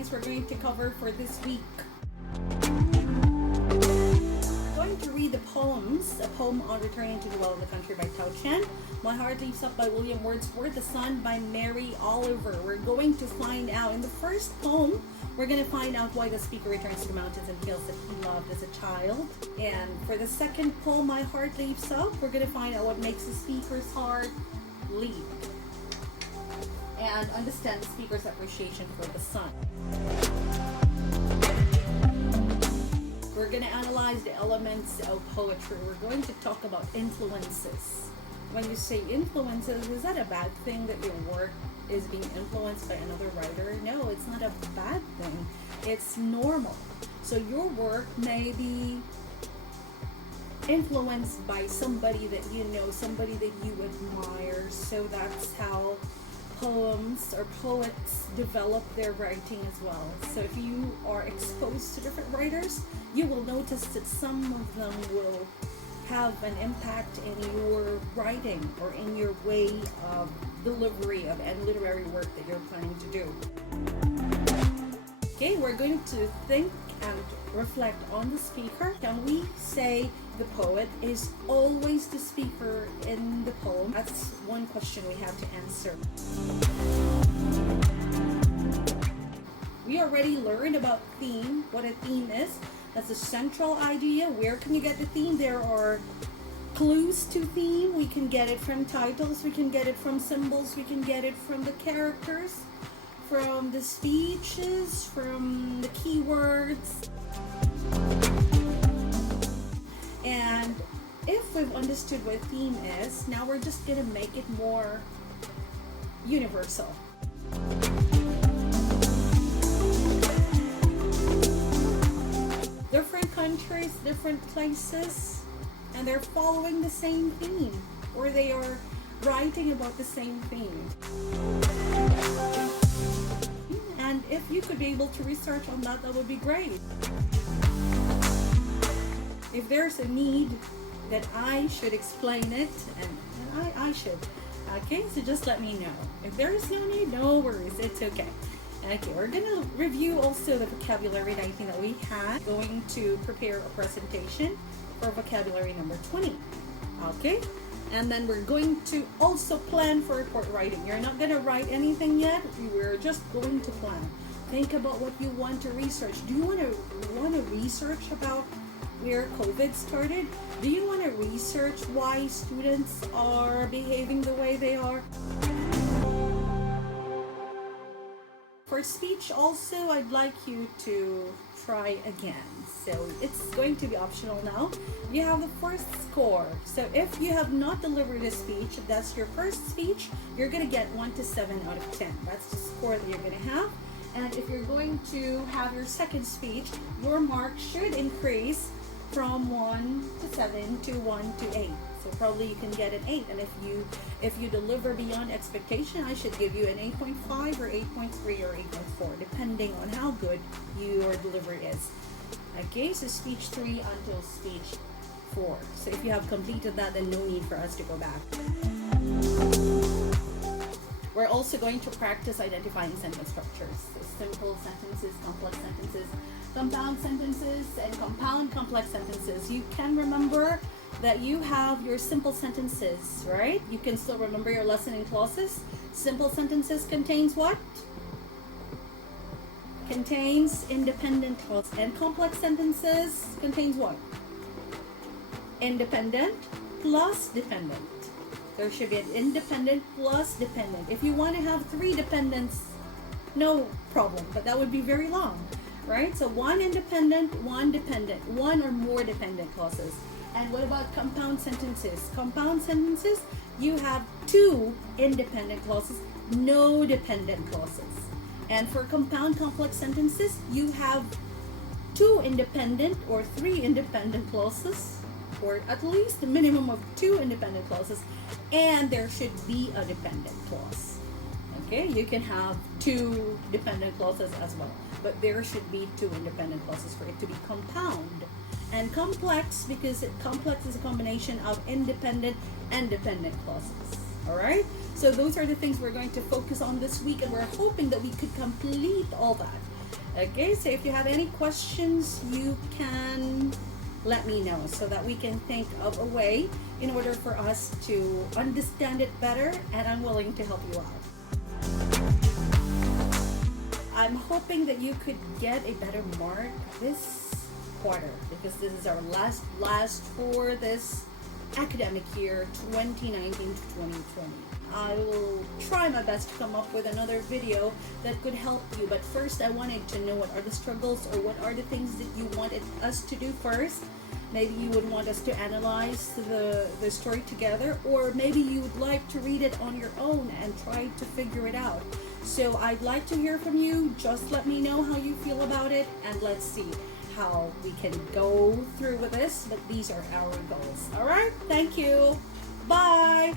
things we're going to cover for this week. Going to read the poems. A poem on Returning to the Well of the Country by Tao Chen. My Heart Leaps Up by William Wordsworth. The Sun by Mary Oliver. We're going to find out in the first poem, we're going to find out why the speaker returns to the mountains and hills that he loved as a child. And for the second poem, My Heart Leaps Up, we're going to find out what makes the speaker's heart leap. And understand the speaker's appreciation for the sun. We're going to analyze the elements of poetry. We're going to talk about influences. When you say influences, is that a bad thing that your work is being influenced by another writer? No, it's not a bad thing. It's normal. So your work may be influenced by somebody that you know, somebody that you admire. So that's how poems or poets develop their writing as well. So if you are exposed to different writers, you will notice that some of them will have an impact in your writing or in your way of delivery of any literary work that you're planning to do. Okay, we're going to think and reflect on the speaker. Can we say the poet is always the speaker in the poem? That's one question we have to answer. We already learned about theme, what a theme is. That's a central idea. Where can you get the theme? There are clues to theme. We can get it from titles, we can get it from symbols, we can get it from the characters, from the speeches, from the keywords. And if we've understood what theme is, now we're just gonna make it more universal. Different countries, different places, and they're following the same theme, or they are writing about the same theme. And if you could be able to research on that, that would be great. If there's a need that I should explain it, and I should, okay, so just let me know. If there is no need, no worries, it's okay. Okay, we're going to review also the vocabulary 19 that we had. Going to prepare a presentation for vocabulary number 20. Okay, and then we're going to also plan for report writing. You're not going to write anything yet. We're just going to plan. Think about what you want to research. Do you want to research about where COVID started? Do you want to research why students are behaving the way they are? For speech also, I'd like you to try again. So it's going to be optional now. You have the first score. So if you have not delivered a speech, if that's your first speech, you're going to get 1 to 7 out of 10. That's the score that you're going to have. And if you're going to have your second speech, your mark should increase from 1 to 7 to 1 to 8. So probably you can get an 8, and if you deliver beyond expectation, I should give you an 8.5 or 8.3 or 8.4, depending on how good your delivery is. Okay, so speech 3 until speech 4. So if you have completed that, then no need for us to go back. We're also going to practice identifying sentence structures. So simple sentences, complex sentences, compound sentences, and compound complex sentences. You can remember that you have your simple sentences, right? You can still remember your lesson in clauses. Simple sentences contains what? Contains independent clause. And complex sentences contains what? Independent plus dependent. There should be an independent plus dependent. If you want to have 3 dependents, no problem, but that would be very long, right? So 1 independent, 1 dependent, 1 or more dependent clauses. And what about compound sentences? Compound sentences, you have 2 independent clauses, no dependent clauses. And for compound complex sentences, you have 2 independent or 3 independent clauses, or at least a minimum of 2 independent clauses, and there should be a dependent clause. Okay, you can have 2 dependent clauses as well, but there should be 2 independent clauses for it to be compound. And complex, because complex is a combination of independent and dependent clauses. All right, so those are the things we're going to focus on this week, and we're hoping that we could complete all that. Okay, so if you have any questions, you can let me know so that we can think of a way in order for us to understand it better, and I'm willing to help you out. I'm hoping that you could get a better mark this quarter because this is our last for this academic year 2019 to 2020. I will try my best to come up with another video that could help you, but first I wanted to know what are the struggles or what are the things that you wanted us to do first. Maybe you would want us to analyze the story together, or maybe you would like to read it on your own and try to figure it out. So I'd like to hear from you. Just let me know how you feel about it, and let's see how we can go through with this. But these are our goals. All right, thank you. Bye.